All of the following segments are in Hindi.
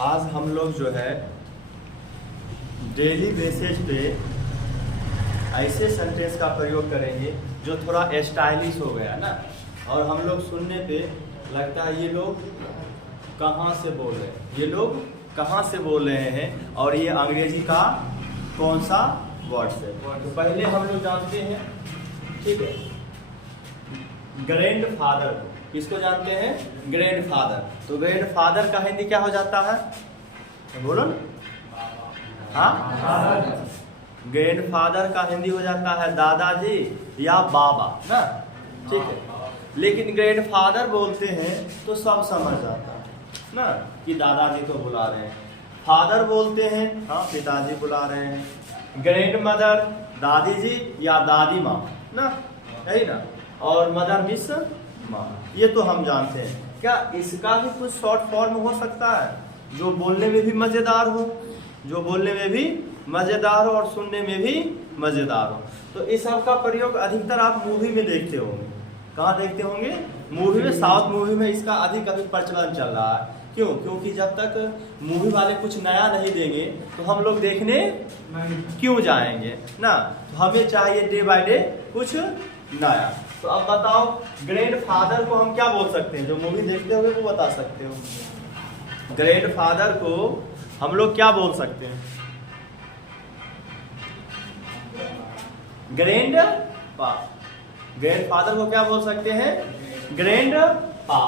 आज हम लोग जो है डेली बेसिस पे ऐसे सेंटेंस का प्रयोग करेंगे जो थोड़ा स्टाइलिश हो गया ना, और हम लोग सुनने पे लगता है ये लोग कहाँ से बोल रहे हैं, ये लोग कहाँ से बोल रहे हैं और ये अंग्रेजी का कौन सा वर्ड से। तो पहले हम लोग जानते हैं, ठीक है, ग्रैंड फादर। किसको जानते हैं? Grand father. तो ग्रैंड फादर का हिंदी क्या हो जाता है? बोलो ना। हाँ, ग्रैंड फादर का हिंदी हो जाता है दादाजी या बाबा ना, ठीक है। लेकिन ग्रैंड फादर बोलते हैं तो सब समझ जाता है ना कि दादाजी को बुला रहे हैं। फादर बोलते हैं, हाँ, पिताजी बुला रहे हैं। ग्रैंड मदर दादी जी या दादी माँ ना, यही ना। और मदर मिस माँ, ये तो हम जानते हैं। क्या इसका भी कुछ शॉर्ट फॉर्म हो सकता है जो बोलने में भी मजेदार हो, जो बोलने में भी मजेदार हो और सुनने में भी मजेदार हो? तो इस सब का प्रयोग अधिकतर आप मूवी में देखते होंगे। कहाँ देखते होंगे? मूवी में। साउथ मूवी में इसका अधिक प्रचलन चल रहा है। क्यों? क्योंकि जब तक मूवी वाले कुछ नया नहीं देंगे तो हम लोग देखने क्यों जाएंगे ना। तो हमें चाहिए डे बाय डे कुछ नया। तो अब बताओ, ग्रैंड फादर को हम क्या बोल सकते हैं? जो मूवी देखते होंगे वो बता सकते हो। ग्रैंड फादर को हम लोग क्या बोल सकते हैं? ग्रैंड पा। ग्रैंड फादर को क्या बोल सकते हैं? ग्रैंड पा।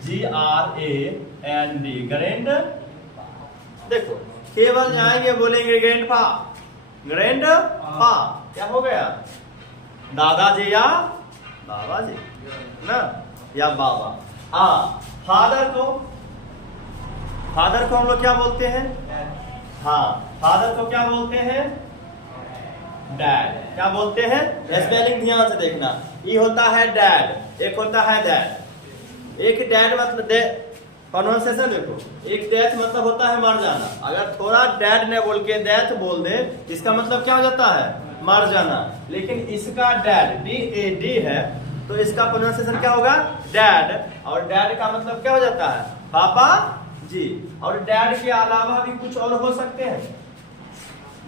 GRAND, grand. देखो, केवल जाएंगे बोलेंगे ग्रैंड पा, ग्रैंड पा। क्या हो गया? दादाजी या बाबा जी ना, या बाबा। हाँ, फादर को हम लोग क्या बोलते हैं? हाँ, फादर को क्या बोलते हैं? डैड। क्या बोलते हैं? स्पेलिंग ध्यान से देखना। ये होता है डैड, एक होता है डैड। एक डैड मतलब प्रोनाउंसिएशन देखो, एक डेथ मतलब होता है मर जाना। अगर थोड़ा डैड ने बोल के डेथ बोल दे, इसका मतलब क्या हो जाता है? मर जाना। लेकिन इसका डैड DAD है, तो इसका प्रोनाउंसिएशन क्या होगा? डैड। और डैड का मतलब क्या हो जाता है? पापा जी। और डैड के अलावा भी कुछ और हो सकते हैं।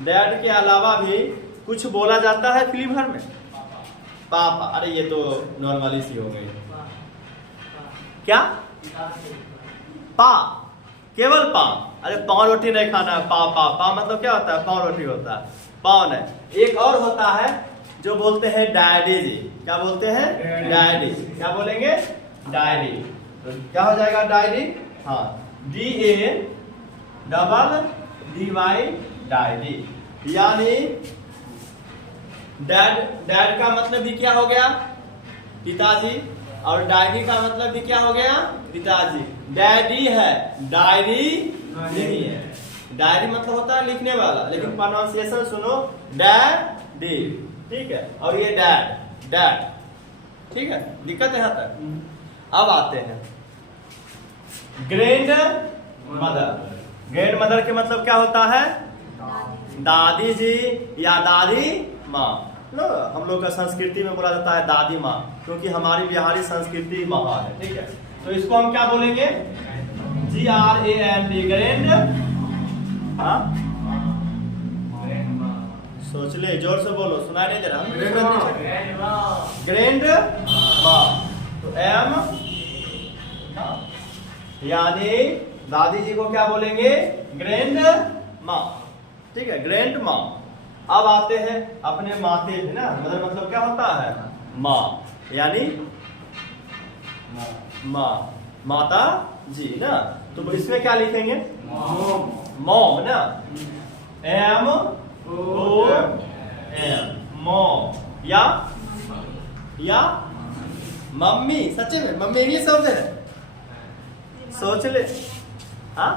डैड के अलावा भी कुछ बोला जाता है फिल्म भर में। पापा, अरे ये तो नॉर्मली सी हो गई। क्या? पा, केवल पा। अरे पाव रोटी नहीं खाना है, पा पा पा मतलब क्या होता है? पाव रोटी होता है, पाव नहीं। एक और होता है जो बोलते हैं डैडी जी। क्या बोलते हैं? डैडी। क्या बोलेंगे? डैडी। तो क्या हो जाएगा? डैडी। हाँ, DADY, डैडी। यानी डैड का मतलब भी क्या हो गया? पिताजी। और डायरी का मतलब भी क्या हो गया? पिताजी। डैडी है, डायरी नहीं है। डायरी मतलब होता है लिखने वाला, लेकिन प्रोनाउंसिएशन सुनो, डैडी, ठीक है। और ये डैड, डैड, ठीक है। दिक्कत है यहाँ तक? अब आते हैं ग्रैंड मदर। ग्रैंड मदर के मतलब क्या होता है? दादी जी या दादी माँ। नो, हम लोग का संस्कृति में बोला जाता है दादी माँ, क्योंकि हमारी बिहारी संस्कृति महान है, ठीक है। तो इसको हम क्या बोलेंगे? GRAND, grand. हाँ, सोच ले, जोर से बोलो, सुनाई नहीं दे रहा। ग्रैंड माँ। तो M, यानी दादी जी को क्या बोलेंगे? ग्रैंड माँ, ठीक है, ग्रैंड माँ। अब आते हैं अपने माते पे ना। मतलब क्या होता है? माँ, यानी माँ, माता जी ना। तो इसमें क्या लिखेंगे? मॉम ना, MOM, मॉम। या मम्मी। सच्चे में मम्मी इंग्लिश शब्द है, सोच ले। हाँ,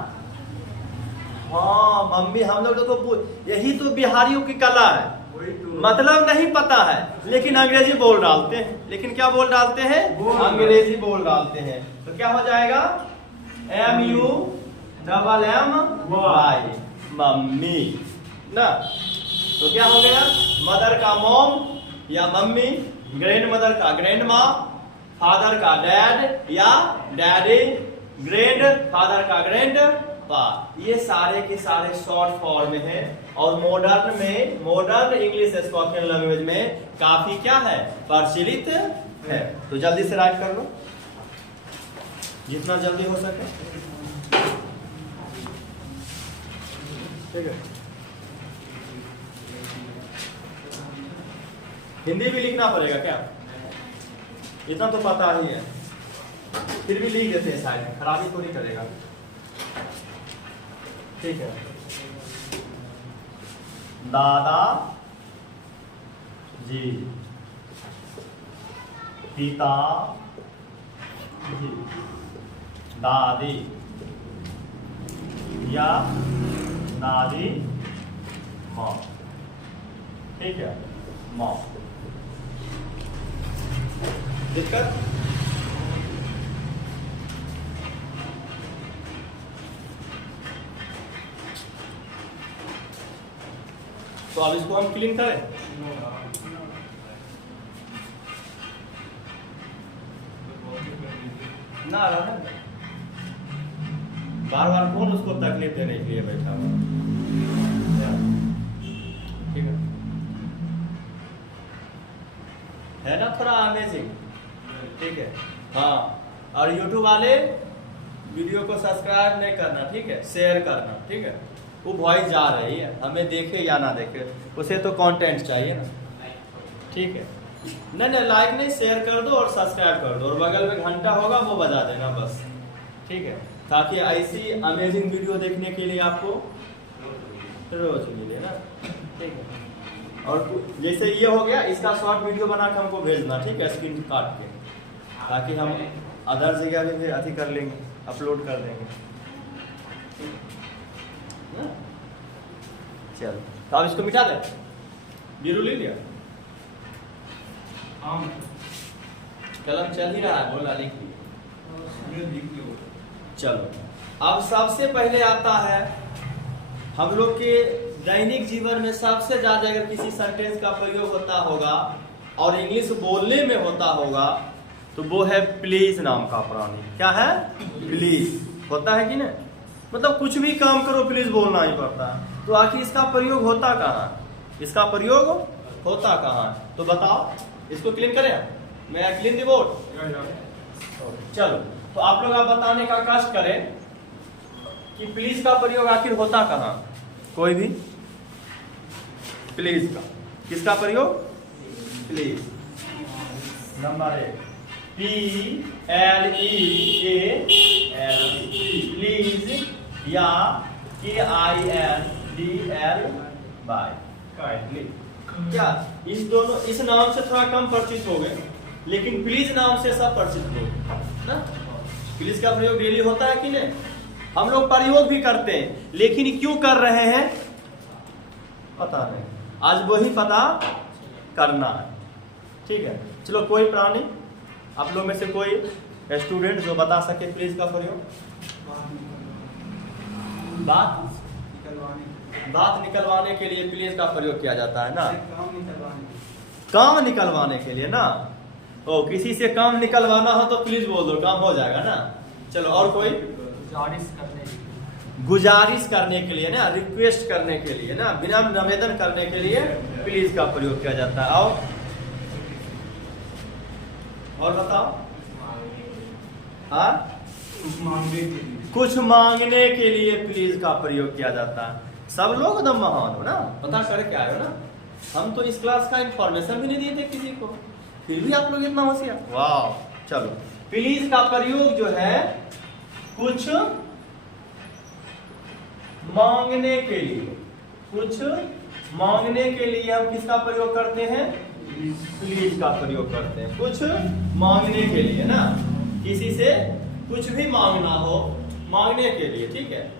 हाँ, मम्मी। हम लोग को यही तो बिहारियों की कला है। मतलब नहीं पता है, लेकिन अंग्रेजी बोल डालते हैं। लेकिन क्या बोल डालते हैं? अंग्रेजी बोल डालते हैं। तो क्या हो जाएगा? MUMMY, मम्मी ना। तो क्या हो गया? मदर का मॉम या मम्मी, ग्रैंड मदर का ग्रैंड माँ, फादर का डैड या डैडी, ग्रैंड फादर का ग्रैंड पा। ये सारे के सारे शॉर्ट फॉर्म में है और मॉडर्न इंग्लिश स्पोकन लैंग्वेज में काफी क्या है, प्रचलित है। तो जल्दी से राइट कर लो, जितना जल्दी हो सके। ठीक है, हिंदी भी लिखना पड़ेगा क्या? इतना तो पता ही है, फिर भी लिख देते हैं, शायद खराबी तो नहीं करेगा। ठीक है, दादा जी, पिता जी, दादी या दादी माँ। ठीक है, माँ। दिक्कत? तो अब इसको हम क्लीन करें। ना रहा, बार बार कौन उसको तकलीफ देने के लिए बैठा हुआ। ठीक है ना, थोड़ा अमेजिंग। ठीक है, हाँ। और YouTube वाले वीडियो को सब्सक्राइब नहीं करना, ठीक है, शेयर करना। ठीक है, वो वॉइस जा रही है, हमें देखे या ना देखे, उसे तो कंटेंट चाहिए ना। ठीक है, नहीं लाइक नहीं, शेयर कर दो और सब्सक्राइब कर दो, और बगल में घंटा होगा वो बजा देना बस। ठीक है, ताकि ऐसी अमेजिंग वीडियो देखने के लिए आपको रोज मिले ना। ठीक है, और जैसे ये हो गया, इसका शॉर्ट वीडियो बना के हमको भेजना। ठीक है, स्क्रीन काट के, ताकि हम अदर जगह भी अति कर लेंगे, अपलोड कर देंगे। चलो, तो अब इसको मिटा दे। बीरू ले लिया, कलम चल ही रहा है, बोला लिख लिया। चलो, अब सबसे पहले आता है हम लोग के दैनिक जीवन में सबसे ज्यादा अगर किसी सेंटेंस का प्रयोग होता होगा और इंग्लिश बोलने में होता होगा, तो वो है प्लीज नाम का प्राणी। क्या है? प्लीज होता है कि नहीं? मतलब कुछ भी काम करो प्लीज बोलना ही पड़ता है। तो आखिर इसका प्रयोग होता कहाँ? इसका प्रयोग होता कहाँ? तो बताओ, इसको क्लीन करें, मैं क्लीन द बोर्ड। चलो, तो आप लोग आप बताने का कष्ट करें कि प्लीज का प्रयोग आखिर होता कहाँ? कोई भी प्लीज का, किसका प्रयोग? प्लीज। नंबर 1 PLEAL, प्लीज या KINDL काइंडली। क्या इस दोनों, इस नाम से थोड़ा कम परिचित हो गए, लेकिन प्लीज नाम से सब परिचित हो ना। प्लीज का प्रयोग डेली होता है कि नहीं? हम लोग प्रयोग भी करते हैं, लेकिन क्यों कर रहे हैं पता नहीं, आज वही पता करना है। ठीक है, चलो, कोई प्राणी आप लोग में से कोई स्टूडेंट जो बता सके प्लीज का प्रयोग? बात निकलवाने के लिए प्लीज का प्रयोग किया जाता है ना। काम निकलवाने के लिए ना। ओ, किसी से काम निकलवाना हो तो प्लीज बोल दो, काम हो जाएगा ना। चलो, और कोई? गुजारिश करने के लिए ना, रिक्वेस्ट करने के लिए ना, बिना निवेदन करने के लिए प्लीज का प्रयोग किया जाता है। और बताओ। हाँ, कुछ मांगने के लिए प्लीज का प्रयोग किया जाता है। सब लोग एकदम महान हो ना, पता करके आए हो ना। हम तो इस क्लास का इंफॉर्मेशन भी नहीं दिए थे किसी को, फिर भी आप लोग इतना होशियार। वाह। चलो, प्लीज का प्रयोग जो है कुछ मांगने के लिए, कुछ मांगने के लिए हम किसका प्रयोग करते हैं? प्लीज का प्रयोग करते हैं। कुछ मांगने के लिए ना, किसी से कुछ भी मांगना हो, मांगने के लिए। ठीक है,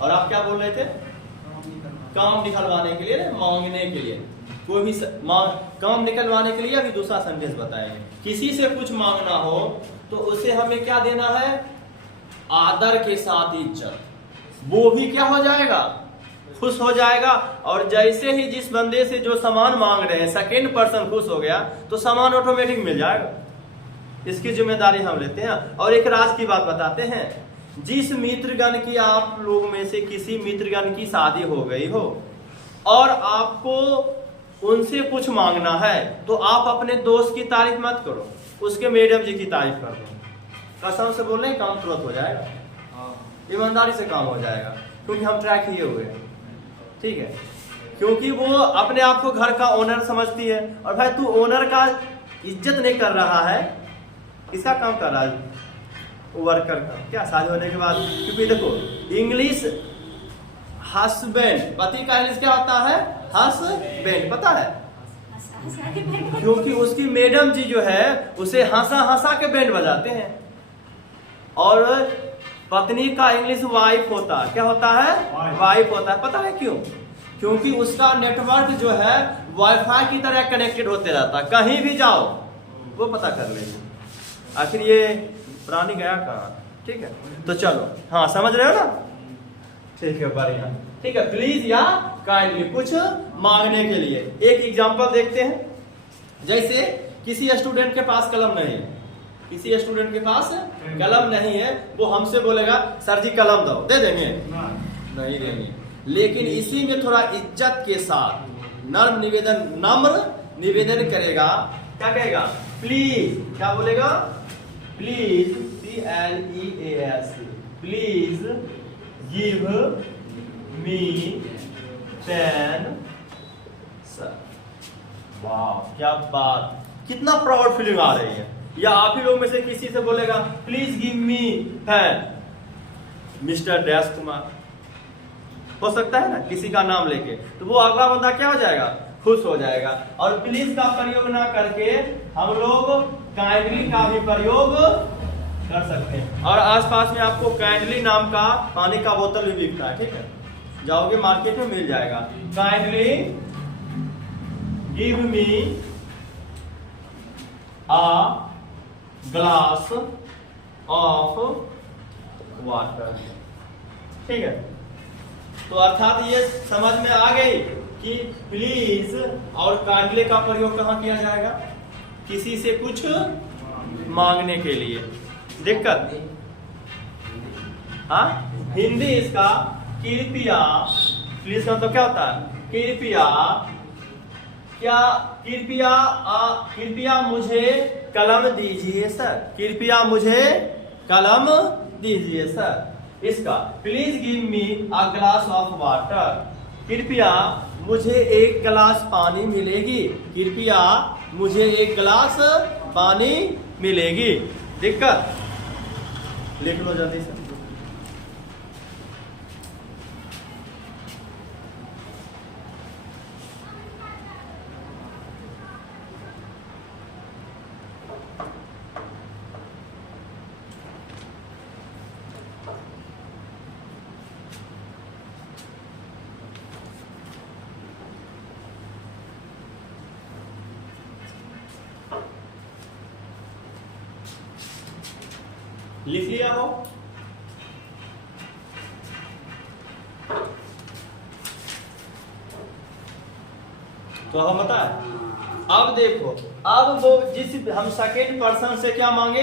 और आप क्या बोल रहे थे? काम निकलवाने के लिए ना, मांगने के लिए। कोई भी काम निकलवाने के लिए अभी दूसरा सेंटेंस बताएंगे। किसी से कुछ मांगना हो तो उसे हमें क्या देना है? आदर के साथ इज्जत। वो भी क्या हो जाएगा? खुश हो जाएगा। और जैसे ही जिस बंदे से जो सामान मांग रहे हैं, सेकेंड पर्सन खुश हो गया तो सामान ऑटोमेटिक मिल जाएगा। इसकी जिम्मेदारी हम लेते हैं। और एक राज की बात बताते हैं, जिस मित्रगण की आप लोग में से किसी मित्रगण की शादी हो गई हो और आपको उनसे कुछ मांगना है, तो आप अपने दोस्त की तारीफ मत करो, उसके मैडम जी की तारीफ कर दो। कसम से बोल रहे हैं, काम तुरंत हो जाएगा, ईमानदारी से काम हो जाएगा, क्योंकि हम ट्रैक किए हुए हैं। ठीक है, क्योंकि वो अपने आप को घर का ओनर समझती है, और भाई तू ओनर का इज्जत नहीं कर रहा है, किसका काम कर रहा है? वर्कर का। क्या शादी होने के बाद, क्योंकि देखो इंग्लिश हस्बैंड, पति का इंग्लिश क्या होता है? हस्बैंड, पता है? क्योंकि उसकी मैडम जी जो है उसे हंसा हंसा के बैंड बजाते हैं। और पत्नी का इंग्लिश वाइफ होता है, क्या होता है? वाइफ होता है। पता है क्यों? क्योंकि उसका नेटवर्क जो है वाईफाई की तरह कनेक्टेड होते रहता है, कहीं भी जाओ वो पता कर लेंगे आखिर ये प्राणी गया कहाँ। ठीक है, तो चलो, हाँ समझ रहे हो ना? ठीक है, बढ़िया। ठीक है, प्लीज या काइंडली, कुछ मांगने के लिए। एक एग्जांपल देखते हैं, जैसे किसी स्टूडेंट के पास कलम नहीं है, किसी स्टूडेंट के पास कलम नहीं है, वो हमसे बोलेगा सर जी कलम दो, दे देंगे? नहीं देंगे। लेकिन इसी में थोड़ा इज्जत के साथ नम्र निवेदन करेगा। क्या कहेगा? प्लीज, क्या बोलेगा? Please, PLEAS, please give me pen sir. वाह, क्या बात, कितना प्राउड फीलिंग आ रही है। या आप ही लोग में से किसी से बोलेगा please give me pen mister dash Kumar, हो सकता है ना, किसी का नाम लेके, तो वो अगला बंदा क्या हो जाएगा? खुश हो जाएगा। और प्लीज का प्रयोग ना करके हम लोग काइंडली का भी प्रयोग कर सकते हैं। और आसपास में आपको काइंडली नाम का पानी का बोतल भी बिकता है। ठीक है, जाओगे मार्केट में मिल जाएगा। Kindly give me a glass of water. ठीक है, तो अर्थात ये समझ में आ गई कि प्लीज और काइंडली का प्रयोग कहाँ किया जाएगा? किसी से कुछ मांगने के लिए। दिक्कत? हाँ, हिंदी इसका कृपया, प्लीज का तो क्या होता है? कृपया, क्या कृपया मुझे कलम दीजिए सर, कृपया मुझे कलम दीजिए सर। इसका please give me a glass of water, कृपया मुझे एक गिलास पानी मिलेगी, कृपया मुझे एक गिलास पानी मिलेगी। दिक्कत? लिख लो जल्दी से। लिख लिया हो? तो हम बताए। अब देखो, अब वो जिस हम सेकेंड पर्सन से क्या मांगे?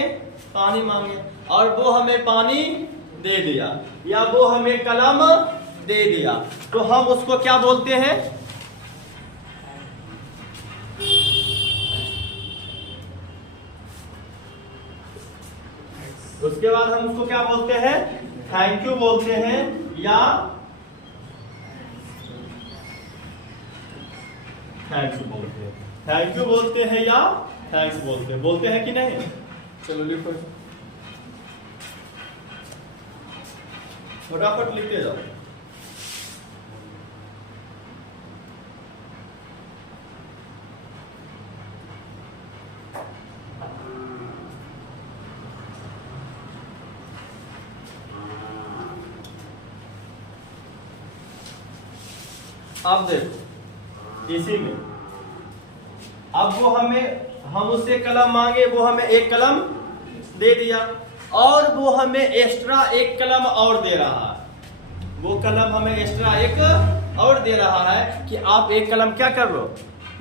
पानी मांगे, और वो हमें पानी दे दिया, या वो हमें कलम दे दिया, तो हम उसको क्या बोलते हैं? उसके बाद हम उसको क्या बोलते हैं? थैंक यू बोलते हैं, या थैंक्स बोलते हैं। थैंक यू बोलते हैं या थैंक्स बोलते हैं कि नहीं? चलो लिखो, फटाफट लिखते जाओ। अब देखो, इसी में अब वो हम उससे कलम मांगे, वो हमें एक कलम दे दिया, और वो हमें एक्स्ट्रा एक कलम और दे रहा है। वो कलम हमें एक्स्ट्रा एक और दे रहा है कि आप एक कलम क्या कर लो,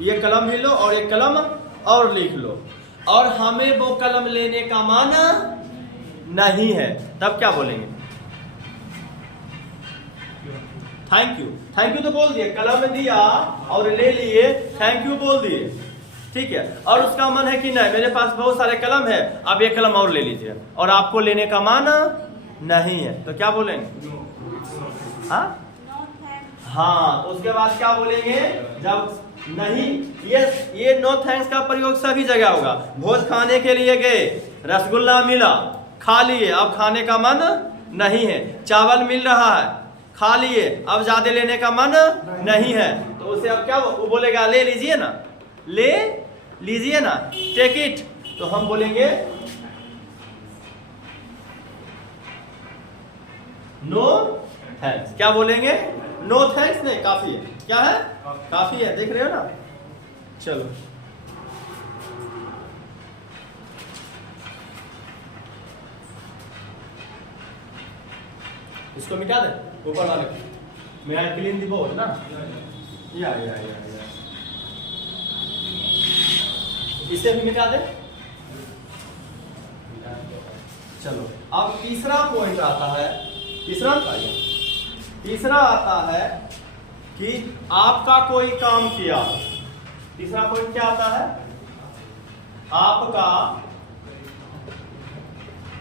ये कलम भी लो और एक कलम और लिख लो। और हमें वो कलम लेने का मन नहीं है, तब क्या बोलेंगे? Thank you. थैंक यू तो बोल दिए, कलम दिया और ले लिए, थैंक यू बोल दिए, ठीक है। और उसका मन है कि नहीं, मेरे पास बहुत सारे कलम है, आप एक कलम और ले लीजिए, और आपको लेने का मन नहीं है, तो क्या बोलेंगे? हाँ, तो उसके बाद क्या बोलेंगे? जब नहीं, ये नो थैंक्स का प्रयोग सभी जगह होगा। भोज खाने के लिए गए, रसगुल्ला मिला, खा लिए, अब खाने का मन नहीं है। चावल मिल रहा है, खा लिए, अब ज्यादा लेने का मन नहीं है, तो उसे अब क्या वो बोलेगा? ले लीजिए ना, ले लीजिए ना, टेक इट। तो हम बोलेंगे नो थैंक्स। क्या बोलेंगे? नो थैंक्स नहीं, काफी है। क्या है? काफी है, देख रहे हो ना। चलो, इसको मिटा दे, ऊपर वाले को। मैं क्लीन दी बोर्ड ना, या इसे भी मिटा दे। चलो, अब तीसरा पॉइंट आता है, तीसरा आता है कि आपका कोई काम किया। तीसरा पॉइंट क्या आता है? आपका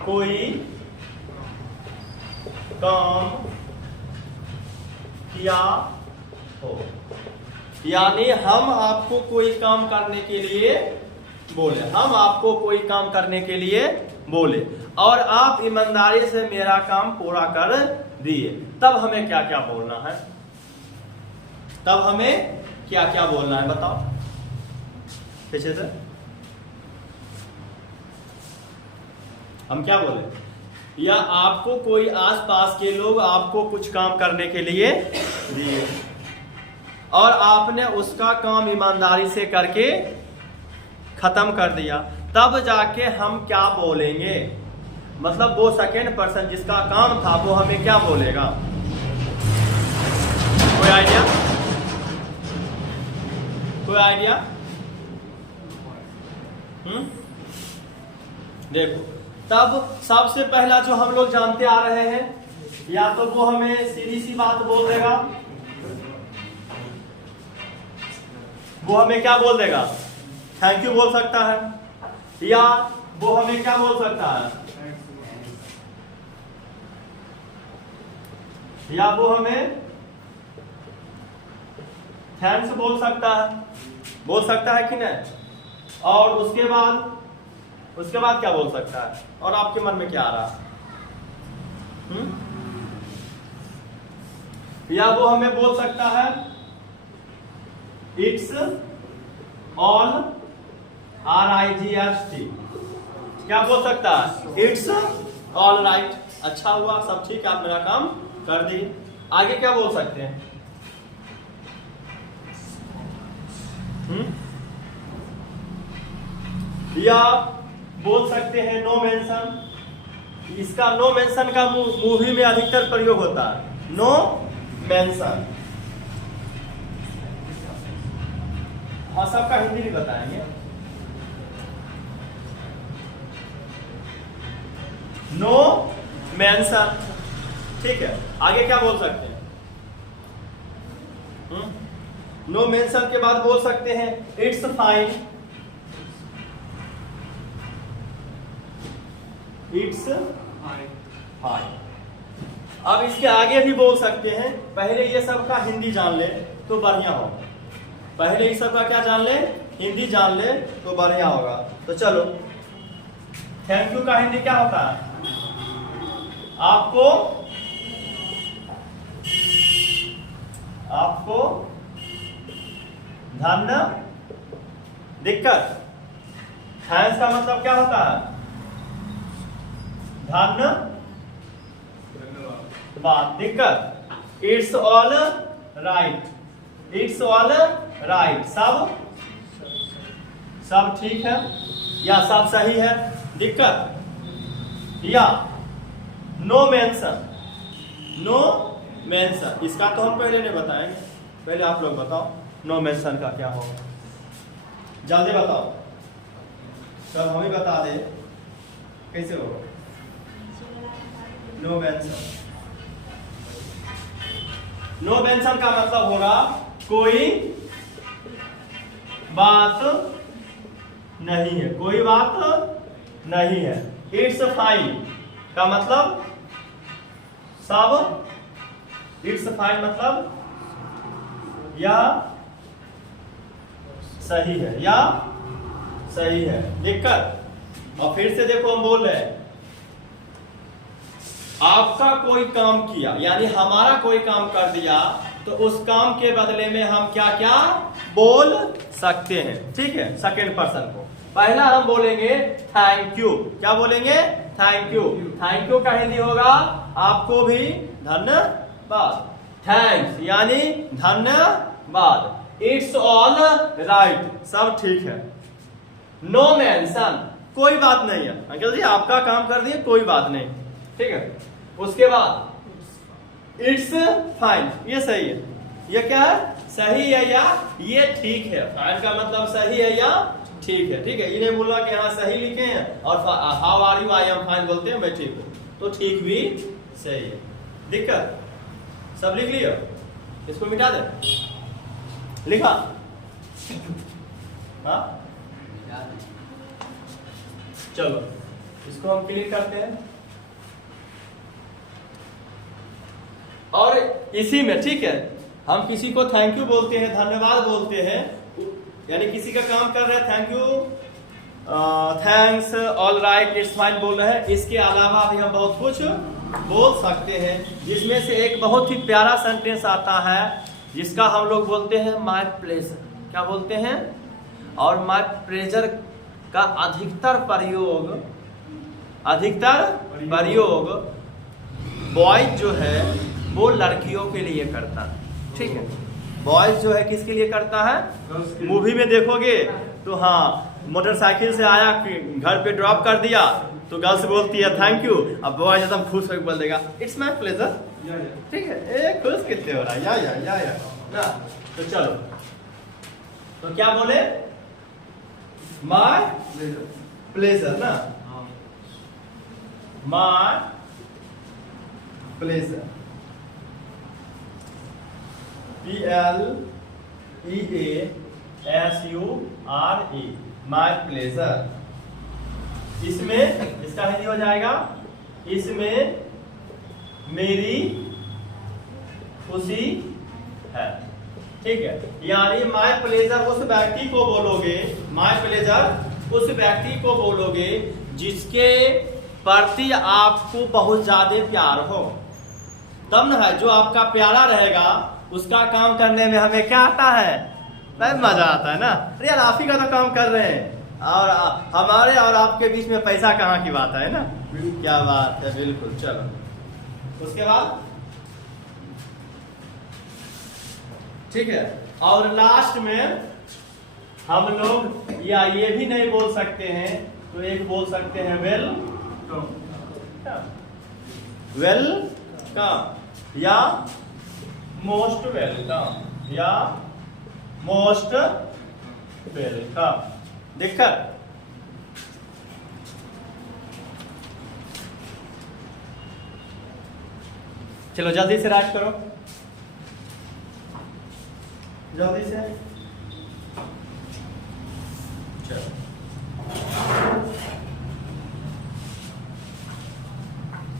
कोई काम किया हो, यानी हम आपको कोई काम करने के लिए बोले, हम आपको कोई काम करने के लिए बोले, और आप ईमानदारी से मेरा काम पूरा कर दिए, तब हमें क्या क्या बोलना है? तब हमें क्या क्या बोलना है, बताओ पीछे से। हम क्या बोले? या आपको कोई आसपास के लोग आपको कुछ काम करने के लिए दिए, और आपने उसका काम ईमानदारी से करके खत्म कर दिया, तब जाके हम क्या बोलेंगे? मतलब वो सेकेंड पर्सन जिसका काम था, वो हमें क्या बोलेगा? कोई आइडिया? कोई आइडिया? देखो, तब सबसे पहला जो हम लोग जानते आ रहे हैं, या तो वो हमें सीधी सी बात बोल देगा, वो हमें क्या बोल देगा? थैंक यू बोल सकता है, या वो हमें क्या बोल सकता है? या वो हमें थैंक्स बोल सकता है कि नहीं? और उसके बाद क्या बोल सकता है? और आपके मन में क्या आ रहा? या वो हमें बोल सकता है इट्स ऑल RIGHT। क्या बोल सकता है? इट्स ऑल राइट, अच्छा हुआ, सब ठीक है, आप मेरा काम कर दी। आगे क्या बोल सकते हैं? या बोल सकते हैं नो मेंशन। इसका नो मेंशन का मूवी में अधिकतर प्रयोग होता है, नो मेंशन। हाँ, सबका हिंदी भी बताएंगे। नो मेंशन, ठीक है। आगे क्या बोल सकते हैं? नो मेंशन के बाद बोल सकते हैं इट्स फाइन, इट्स फाइन। अब इसके आगे भी बोल सकते हैं, पहले ये सब का हिंदी जान ले तो बढ़िया होगा। पहले इस सब का क्या जान ले? हिंदी जान ले तो बढ़िया होगा। तो चलो, थैंक यू का हिंदी क्या होता है? आपको धन्य दिक्कत। थैंक्स का मतलब क्या होता है? धन्य बात, दिक्कत। It's all right, it's all right, सब ठीक है या सब सही है, दिक्कत। या नो मेंशन, नो मेंशन, इसका तो हम पहले नहीं बताएंगे, पहले आप लोग बताओ नो मेंशन का क्या होगा, जल्दी बताओ। सब हमें बता दे कैसे होगा। नो मेंशन, नो मेंशन का मतलब होगा कोई बात नहीं है, कोई बात नहीं है। इट्स फाइन का मतलब सब, इट्स फाइन मतलब या सही है, या सही है। दिक्कत। और फिर से देखो हम बोल रहे हैं आपका कोई काम किया, यानी हमारा कोई काम कर दिया, तो उस काम के बदले में हम क्या क्या बोल सकते हैं। ठीक है, सेकेंड पर्सन को पहला हम बोलेंगे थैंक यू। क्या बोलेंगे? Thank you. थैंक यू का हिंदी होगा आपको भी धन्यवाद। थैंक्स यानी धन्यवाद। इट्स ऑल राइट, सब ठीक है। नो मेंशन, कोई बात नहीं है अंकल जी, आपका काम कर दिए, कोई बात नहीं। ठीक है, उसके बाद इट्स फाइन, ये सही है। ये क्या है? सही है या ये ठीक है। फाइन का मतलब सही है या ठीक है। ठीक है, ये नहीं बोला कि हाँ सही लिखे हैं और how are you, I am fine बोलते हैं मैं ठीक हूं, तो ठीक भी सही है। दिक्कत? सब लिख लिया, इसको मिटा दे। लिखा? हाँ चलो इसको हम क्लिक करते हैं। और इसी में ठीक है, हम किसी को थैंक यू बोलते हैं, धन्यवाद बोलते हैं, यानी किसी का काम कर रहे हैं thank you, thanks, all right, it's fine बोल रहे हैं। इसके अलावा भी हम बहुत कुछ बोल सकते हैं, जिसमें से एक बहुत ही प्यारा सेंटेंस आता है जिसका हम लोग बोलते हैं माय प्लेजर। क्या बोलते हैं? और माय प्लेजर का अधिकतर प्रयोग बॉयज जो है वो लड़कियों के लिए करता है। ठीक है, बॉयज जो है किसके लिए करता है? मूवी में देखोगे तो हाँ, मोटरसाइकिल से आया, घर पे ड्रॉप कर दिया, तो गर्ल्स बोलती है थैंक यू, अब बॉयज एकदम खुश होकर बोल देगा इट्स माय प्लेजर। ठीक है, ए खुश कितने हो रहा है, या ना। तो चलो, तो क्या बोले? माय प्लेजर ना, my pleasure, PLEASURE, my pleasure. इसमें इसका हिंदी हो जाएगा इसमें मेरी खुशी है। ठीक है, यानी माय प्लेजर उस व्यक्ति को बोलोगे, माय प्लेजर उस व्यक्ति को बोलोगे जिसके प्रति आपको बहुत ज्यादा प्यार हो, तब ना है। जो आपका प्यारा रहेगा उसका काम करने में हमें क्या आता है? मजा आता है ना। अरे यार आप ही का तो काम कर रहे हैं, और हमारे और आपके बीच में पैसा कहाँ की बात है ना। क्या बात है, बिल्कुल। चलो उसके बाद ठीक है, और लास्ट में हम लोग या ये भी नहीं बोल सकते हैं, तो एक बोल सकते हैं वेलकम या मोस्ट वेलकम, या मोस्ट वेलकम। दिक्कत? चलो जल्दी से राइट करो, जल्दी से। चलो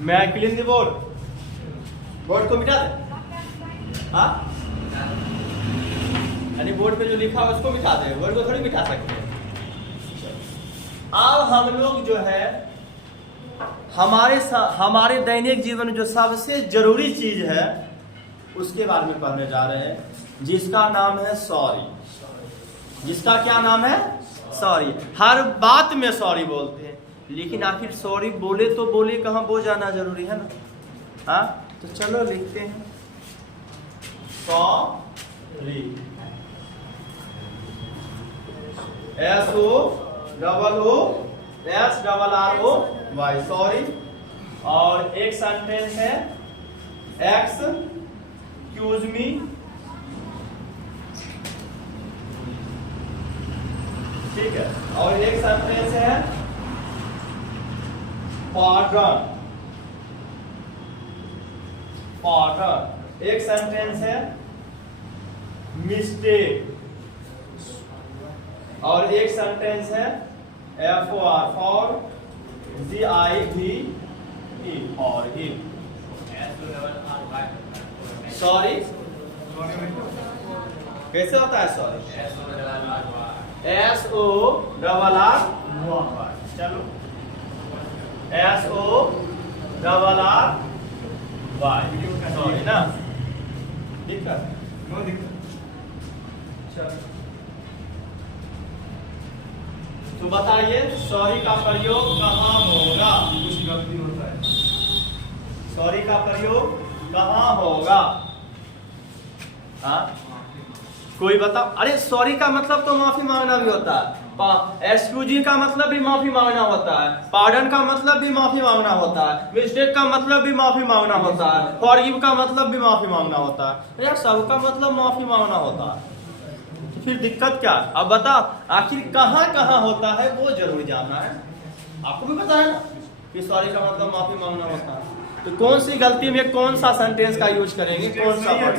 मैं क्लीन द बोर्ड, बोर्ड को मिटा दे। हाँ, यानी बोर्ड पे जो लिखा है उसको मिटा दे, बोर्ड को थोड़ी मिटा सकते हैं। अब हम लोग जो है हमारे दैनिक जीवन में जो सबसे जरूरी चीज है उसके बारे में पढ़ने जा रहे हैं, जिसका नाम है सॉरी। जिसका क्या नाम है? सॉरी। हर बात में सॉरी बोलते हैं, लेकिन आखिर सॉरी बोले तो बोले कहाँ, वो जाना जरूरी है ना। हाँ, तो चलो लिखते हैं सॉरी, SORROY, सॉरी। और एक सेंटेंस है एक्सक्यूज मी। ठीक है। और एक सेंटेंस है पार्डन, पार्डन। एक सेंटेंस है मिस्टेक, और एक सेंटेंस है फॉर GIVE और ही। सॉरी कैसे होता है सॉरी? SORR, चलो SORRY, सॉरी ना, दिक्कत तो बताइए सॉरी का प्रयोग कहाँ होगा? कुछ गलती होता है, सॉरी का प्रयोग कहाँ होगा? हाँ कोई बताओ। अरे सॉरी का मतलब तो माफी मांगना भी होता है, एक्सक्यूज का मतलब भी माफी मांगना होता है, पार्डन का मतलब भी माफी मांगना होता है, मिस्टेक का मतलब भी माफी मांगना होता है, फॉरगिव का मतलब भी माफी मांगना होता है। यार सबका मतलब माफी मांगना होता है, तो फिर दिक्कत क्या? अब बताओ आखिर कहाँ कहाँ होता है वो जरूर जानना है। आपको भी पता है ना कि सॉरी का मतलब माफी मांगना होता है। तो कौन सी गलती में कौन सा सेंटेंस का यूज करेंगे? कौन सा वर्ड?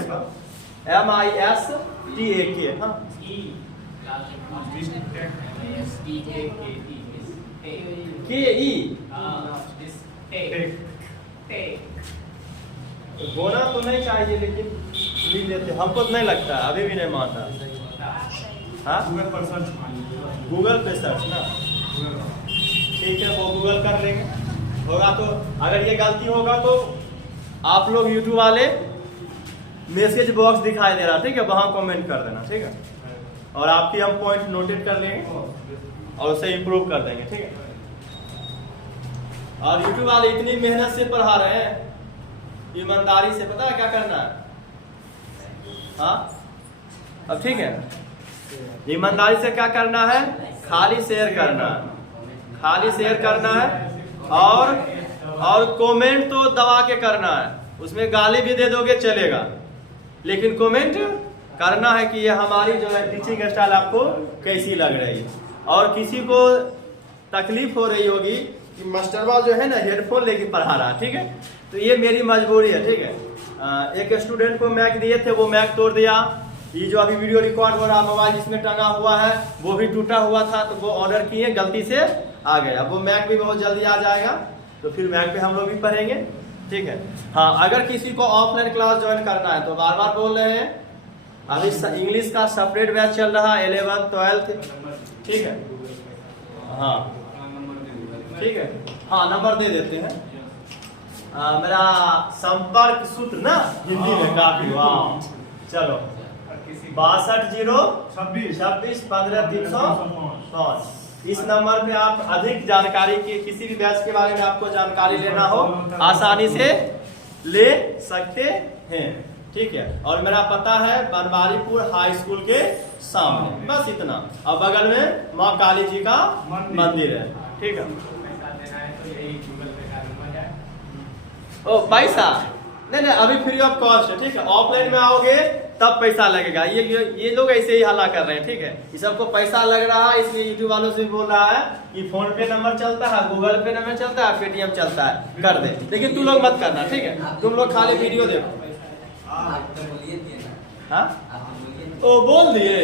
MISTAK। हाँ KE होना तो नहीं चाहिए, लेकिन लिख लेते। हमको तो नहीं लगता, अभी भी नहीं मानता। हाँ गूगल पर सर्च मारिए, गूगल पे सर्च ना, ठीक है वो गूगल कर लेंगे। होगा तो अगर ये गलती होगा तो आप लोग यूट्यूब वाले मैसेज बॉक्स दिखाई दे रहा, ठीक है, वहां कमेंट कर देना, ठीक है। और आपकी हम पॉइंट नोटेट कर लेंगे और उसे इम्प्रूव कर देंगे, ठीक है। और यूट्यूब वाले इतनी मेहनत से पढ़ा रहे हैं, ईमानदारी से, पता है क्या करना है? हाँ अब ठीक है, ईमानदारी से क्या करना है? खाली शेयर करना है, खाली शेयर करना है, और कमेंट तो दबा के करना है। उसमें गाली भी दे दोगे चलेगा, लेकिन कमेंट करना है कि ये हमारी जो है टीचिंग स्टाइल आपको कैसी लग रही है। और किसी को तकलीफ हो रही होगी कि मास्टरवा जो है ना हेडफोन लेके पढ़ा रहा, ठीक है, तो ये मेरी मजबूरी है, ठीक है। एक स्टूडेंट को मैक दिए थे, वो मैक तोड़ दिया। ये जो अभी वीडियो रिकॉर्ड हो रहा मोबाइल जिसमें टंगा हुआ है वो भी टूटा हुआ था, तो वो ऑर्डर किए, गलती से आ गया। वो मैक भी बहुत जल्दी आ जाएगा, तो फिर मैक पे हम लोग भी पढ़ेंगे, ठीक है। हाँ अगर किसी को ऑफलाइन क्लास ज्वाइन करना है तो बार बार बोल रहे हैं, अभी इंग्लिश का सेपरेट बैच चल रहा है 11th 12th, ठीक है। हाँ ठीक है, हाँ नंबर दे देते हैं। मेरा संपर्क सूत्र ना हिंदी में काफी, वाह चलो 62 इस नंबर पे आप अधिक जानकारी के किसी भी बैच के बारे में आपको जानकारी लेना हो आसानी से ले सकते हैं, ठीक है। और मेरा पता है बनवारीपुर हाई स्कूल के सामने, बस इतना। और बगल में माँ काली जी का मंदिर है, ठीक है। ओ पैसा नहीं नहीं, अभी फ्री ऑफ कॉस्ट है, ठीक है। ऑफलाइन में आओगे तब पैसा लगेगा। ये लोग ऐसे ही हल्ला कर रहे हैं, ठीक है। ये सबको पैसा लग रहा है, इसलिए यूट्यूब वालों से बोल रहा है कि फोन पे नंबर चलता है, गूगल पे नंबर चलता है, पेटीएम चलता है, कर दे। लेकिन तुम लोग मत करना, ठीक है। तुम लोग खाली वीडियो देखो। हाँ ओ बोल दिए,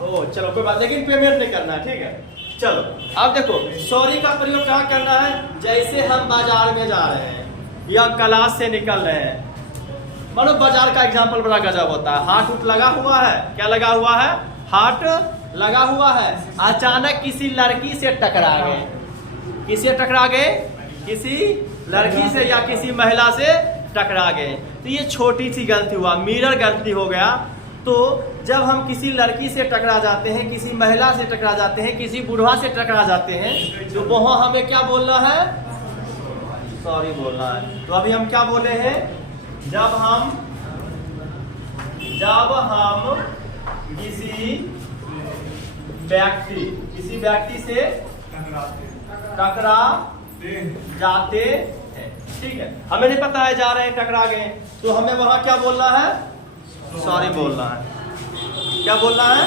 ओ चलो कोई बात, लेकिन पेमेंट नहीं करना, ठीक है। चलो अब देखो सॉरी का प्रयोग क्या करना है? जैसे हम बाजार में जा रहे हैं या क्लास से निकल रहे हैं, मानो बाजार का एग्जाम्पल बड़ा गजब होता है। हाथ उठ लगा हुआ है, क्या लगा हुआ है? हाथ लगा हुआ है। अचानक किसी लड़की से टकरा गए, किससे टकरा गए? किसी लड़की से या किसी महिला से टकरा गए। तो ये छोटी सी गलती हुआ, मिरर गलती हो गया। तो जब हम किसी लड़की से टकरा जाते हैं, किसी महिला से टकरा जाते हैं, किसी बुढ़वा से टकरा जाते हैं, तो वहां हमें क्या बोलना है? सॉरी बोलना है। तो अभी हम क्या बोले हैं? जब हम किसी व्यक्ति से टकरा जाते हैं, ठीक है। हमें नहीं पता है जा रहे हैं टकरा गए, तो हमें वहां क्या बोलना है? सॉरी बोलना है। क्या बोलना है?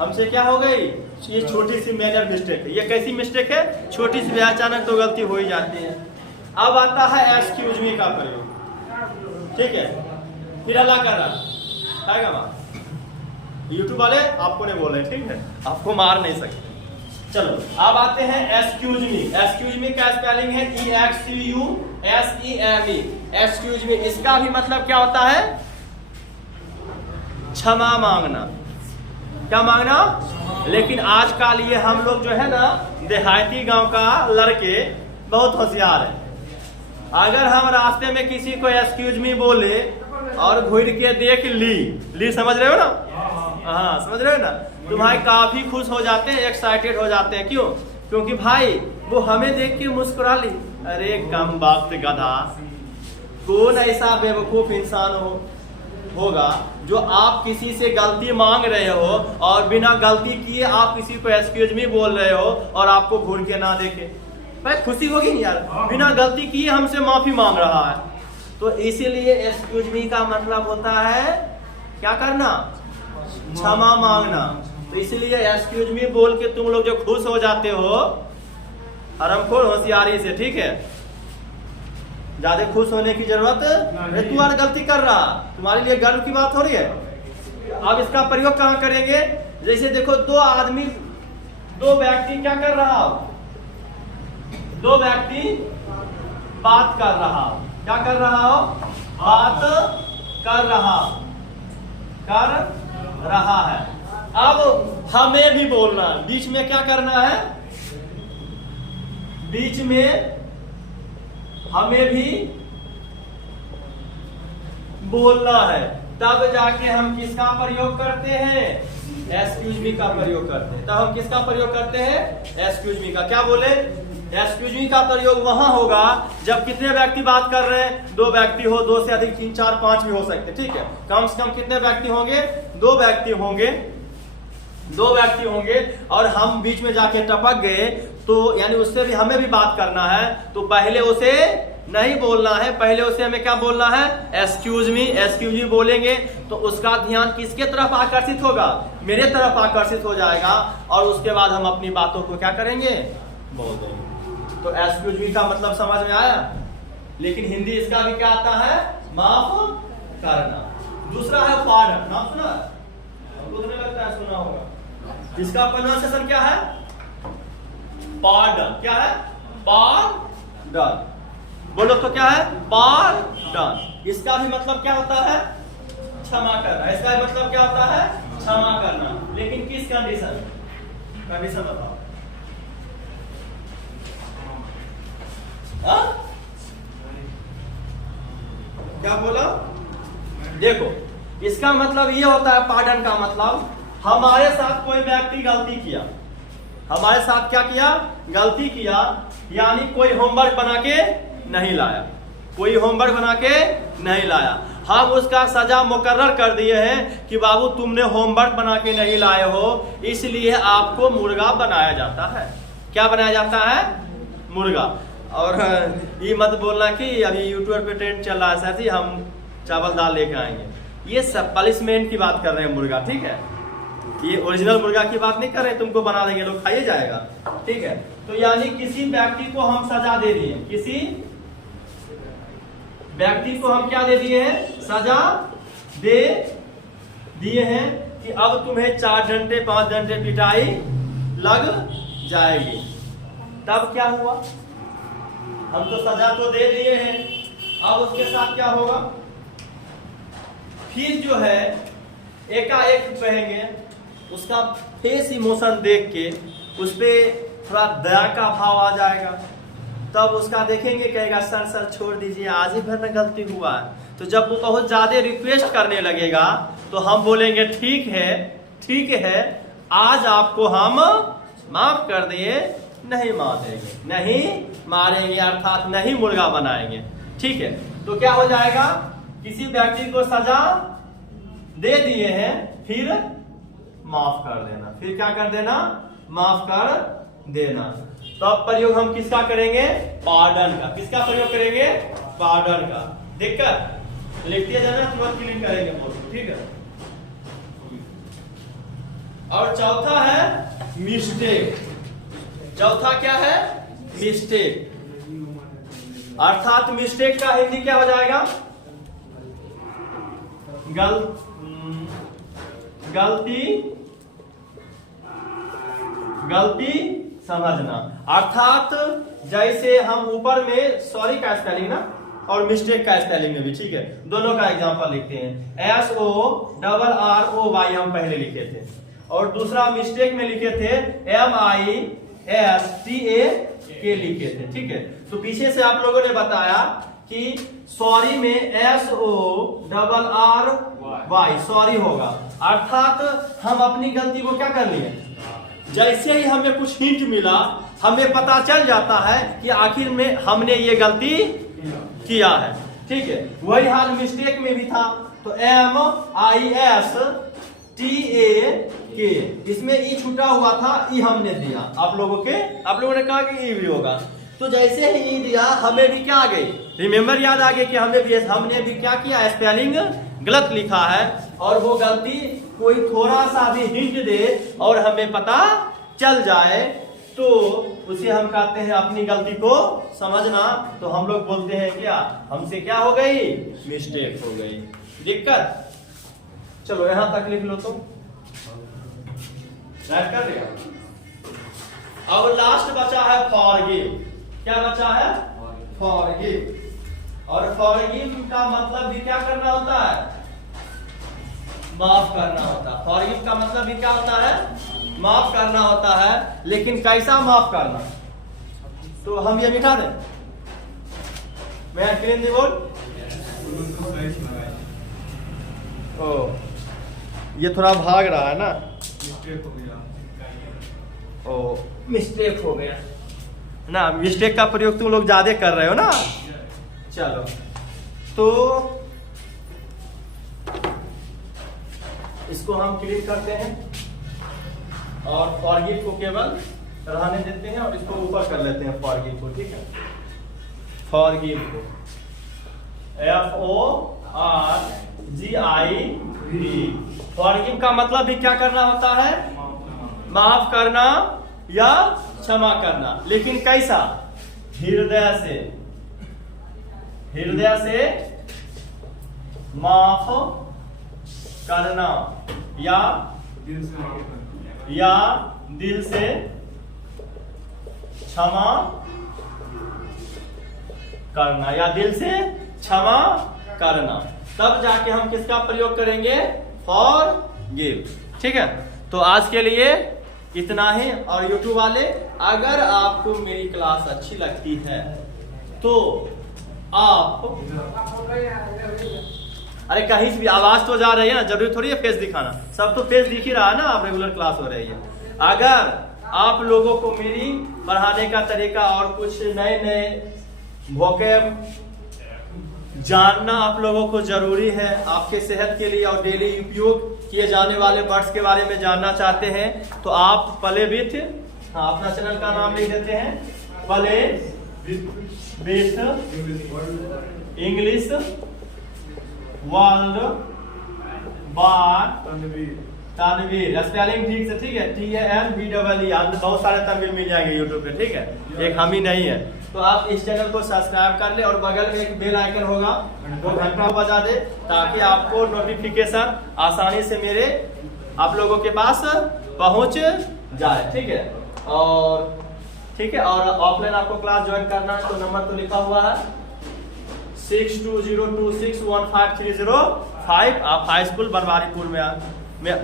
हमसे क्या हो गई, ये छोटी सी मेजर मिस्टेक है। ये कैसी मिस्टेक है, छोटी सी, अचानक तो गलती हो ही जाती है। अब आता है एक्सक्यूज मी का प्रयोग, ठीक है। फिर अल्लाह कर रहा है माँ, यूट्यूब वाले आपको नहीं बोल रहे, ठीक है, आपको मार नहीं सकते। चलो अब आते हैं एक्सक्यूज मी। एक्सक्यूज मी का स्पेलिंग है EXCUSEME। एक्सक्यूज मी, इसका भी मतलब क्या होता है, क्षमा मांगना। क्या मांगना? लेकिन आजकल ये हम लोग जो है ना, देहाती गांव का लड़के बहुत होशियार है। अगर हम रास्ते में किसी को एक्सक्यूज मी बोले और घूर के देख ली, समझ रहे हो ना? हाँ, समझ रहे हो ना? तो भाई काफी खुश हो जाते हैं, एक्साइटेड हो जाते हैं। क्यों? क्योंकि भाई वो हमें देख के मुस्कुरा ली। अरे कम वक्त गधा, कौन ऐसा बेवकूफ इंसान होगा जो आप किसी से गलती मांग रहे हो और बिना गलती किए आप किसी को एक्सक्यूज मी बोल रहे हो और आपको घूर के ना देखे? भाई खुशी होगी नहीं यार, बिना गलती किए हमसे माफी मांग रहा है। तो इसीलिए एक्सक्यूज मी का मतलब होता है क्या करना, क्षमा मांगना। तो इसलिए एक्सक्यूज मी बोल के तुम लोग जो खुश हो जाते हो, हरमखोर होशियारी से, ठीक है, ज्यादा खुश होने की जरूरत नहीं। तू और गलती कर रहा, तुम्हारे लिए गर्व की बात हो रही है। अब इसका प्रयोग कहाँ करेंगे? जैसे देखो, दो व्यक्ति क्या कर रहा हो, दो व्यक्ति बात कर रहा हो। क्या कर रहा हो? बात कर रहा है। अब हमें भी बोलना, बीच में क्या करना है, बीच में हमें भी बोलना है। तब जाके हम किसका प्रयोग करते हैं, एक्सक्यूज मी का प्रयोग करते हैं। तब हम किसका प्रयोग करते हैं, एक्सक्यूज मी का। क्या बोले, एक्सक्यूज मी का प्रयोग वहां होगा जब कितने व्यक्ति बात कर रहे हैं, दो व्यक्ति हो, दो से अधिक 3, 4, 5 भी हो सकते, ठीक है। कम से कम कितने व्यक्ति होंगे, दो व्यक्ति होंगे और हम बीच में जाके टपक गए, तो यानी उससे भी हमें भी बात करना है। तो पहले उसे नहीं बोलना है, पहले उसे हमें क्या बोलना है, एक्सक्यूज मी बोलेंगे तो उसका ध्यान किसके तरफ आकर्षित होगा, मेरे तरफ आकर्षित हो जाएगा और उसके बाद हम अपनी बातों को क्या करेंगे, बोल देंगे। तो एक्सक्यूज मी का मतलब समझ में आया। लेकिन हिंदी इसका भी क्या आता है, माफ करना। दूसरा है पार्डन, नाम सुना है? हमको तो नहीं लगता है सुना होगा। इसका प्रोनाउंसिएशन क्या है, पार्डन। क्या है, पार्डन। बोलो तो क्या है, पार्डन। इसका भी मतलब क्या होता है, क्षमा करना। इसका भी मतलब क्या होता है, क्षमा करना। लेकिन किस कंडीशन बताओ। क्या बोला? देखो, इसका मतलब ये होता है, पार्डन का मतलब हमारे साथ कोई व्यक्ति गलती किया, हमारे साथ क्या किया, गलती किया, यानी कोई होमवर्क बना के नहीं लाया, कोई होमवर्क बना के नहीं लाया। हम उसका सजा मुकर्रर कर दिए हैं कि बाबू तुमने होमवर्क बना के नहीं लाए हो, इसलिए आपको मुर्गा बनाया जाता है। क्या बनाया जाता है, मुर्गा। और ये मत बोलना कि अभी यूट्यूब पे ट्रेंड चल रहा है सर जी, हम चावल दाल लेके आएंगे। ये सब पनिशमेंट की बात कर रहे हैं मुर्गा, ठीक है। ये ओरिजिनल मुर्गा की बात नहीं कर रहे, तुमको बना देंगे, लोग खाइए जाएगा, ठीक है। तो यानी किसी व्यक्ति को हम सजा दे दिए, किसी व्यक्ति को हम क्या दे दिए हैं, सजा दे दिए हैं कि अब तुम्हें 4 घंटे 5 घंटे पिटाई लग जाएगी। तब क्या हुआ, हम तो सजा तो दे दिए हैं, अब उसके साथ क्या होगा, फिर जो है एकाएक कहेंगे, उसका फेस इमोशन देख के उस पर थोड़ा दया का भाव आ जाएगा। तब उसका देखेंगे, कहेगा सर छोड़ दीजिए, आज ही भर में गलती हुआ है। तो जब वो बहुत ज्यादा रिक्वेस्ट करने लगेगा तो हम बोलेंगे ठीक है, आज आपको हम माफ कर दिए, नहीं मारेंगे, अर्थात नहीं मुर्गा बनाएंगे, ठीक है। तो क्या हो जाएगा, किसी व्यक्ति को सजा दे दिए हैं, फिर माफ कर देना, फिर क्या कर देना, माफ कर देना। तो अब प्रयोग हम किसका करेंगे, पार्डन का। किसका प्रयोग करेंगे, पार्डन का। देखकर लिखते जाना, तुरंत क्लिक करेंगे, ठीक है। और चौथा है मिस्टेक। चौथा क्या है? मिस्टेक। अर्थात मिस्टेक का हिंदी क्या हो जाएगा? गलती समझना। अर्थात जैसे हम ऊपर में सॉरी का स्पेलिंग ना और मिस्टेक का स्पेलिंग में भी, ठीक है, दोनों का एग्जांपल लिखते हैं। SORROY हम पहले लिखे थे और दूसरा मिस्टेक में लिखे थे MISTAK लिखे थे, ठीक है। तो पीछे से आप लोगों ने बताया कि सॉरी में SORRY सॉरी होगा। अर्थात हम अपनी गलती को क्या कर लिए, जैसे ही हमें कुछ हिंट मिला हमें पता चल जाता है कि आखिर में हमने ये गलती किया है, ठीक है। वही हाल मिस्टेक में भी था। तो MISTAK, इसमें ई छूटा हुआ था, ई हमने दिया। आप लोगों ने कहा कि ई भी होगा। तो जैसे ही ई दिया हमें भी क्या आ गई, रिमेम्बर याद आ गई कि हमने भी क्या किया, स्पेलिंग गलत लिखा है। और वो गलती कोई थोड़ा सा भी हिंट दे और हमें पता चल जाए तो उसे हम कहते हैं अपनी गलती को समझना। तो हम लोग बोलते हैं क्या, हमसे क्या हो गई, मिस्टेक हो गई। दिक्कत? चलो यहां तक लिख लो तुम, राइट कर लिया। अब लास्ट बचा है फॉरगिव। क्या बचा है? फॉरगिव। और फॉरगिव का मतलब भी क्या करना होता है, माफ करना होता है। फॉरगिव का मतलब भी क्या होता है, माफ करना होता है। लेकिन कैसा माफ करना, तो हम ये मिटा दें। मैं क्लीन दी बोल। ओ ये थोड़ा भाग रहा है ना, मिस्टेक हो गया। ओ मिस्टेक हो गया ना। मिस्टेक का प्रयोग तुम लोग ज्यादा कर रहे हो ना। चलो तो इसको हम क्लिक करते हैं और फॉरगिव को केवल रहने देते हैं और इसको ऊपर कर लेते हैं फॉरगिव को, ठीक है। फॉरगिव को FORGIV। फॉरगिव का मतलब भी क्या करना होता है, माफ करना या क्षमा करना। लेकिन कैसा, हृदय से माफ करना या दिल से माफ करना। दिल से क्षमा करना या दिल से क्षमा करना। तब जाके हम किसका प्रयोग करेंगे, फॉरगिव, ठीक है। तो आज के लिए इतना ही। और YouTube वाले, अगर आपको मेरी क्लास अच्छी लगती है तो आप, अरे कहीं से भी आवाज तो जा रही है ना, जरूरी थोड़ी है फेस दिखाना, सब तो फेस दिख ही रहा है ना, आप रेगुलर क्लास हो रही है। अगर आप लोगों को मेरी पढ़ाने का तरीका और कुछ नए वोकैब जानना आप लोगों को जरूरी है आपके सेहत के लिए और डेली उपयोग किए जाने वाले वर्ड्स के बारे में जानना चाहते हैं तो आप प्ले विथ, अपना चैनल का नाम लिख देते हैं, play with English world by Tanveer. Spelling ठीक से, ठीक है, TANVEE। बहुत सारे तनवीर मिल जाएंगे यूट्यूब पे, ठीक है, एक हम ही नहीं है। तो आप इस चैनल को सब्सक्राइब कर ले और बगल में एक बेल आइकन होगा, वो घंटा बजा दे ताकि आपको नोटिफिकेशन आसानी से मेरे आप लोगों के पास पहुंच जाए, ठीक है। और ठीक है, और ऑफलाइन आपको क्लास ज्वाइन करना है तो नंबर तो लिखा हुआ है 6202615305। आप हाई स्कूल बनवारीपुर में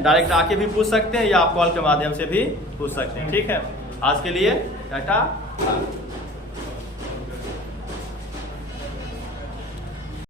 डायरेक्ट आके भी पूछ सकते हैं या आप कॉल के माध्यम से भी पूछ सकते हैं, ठीक है। आज के लिए टाटा।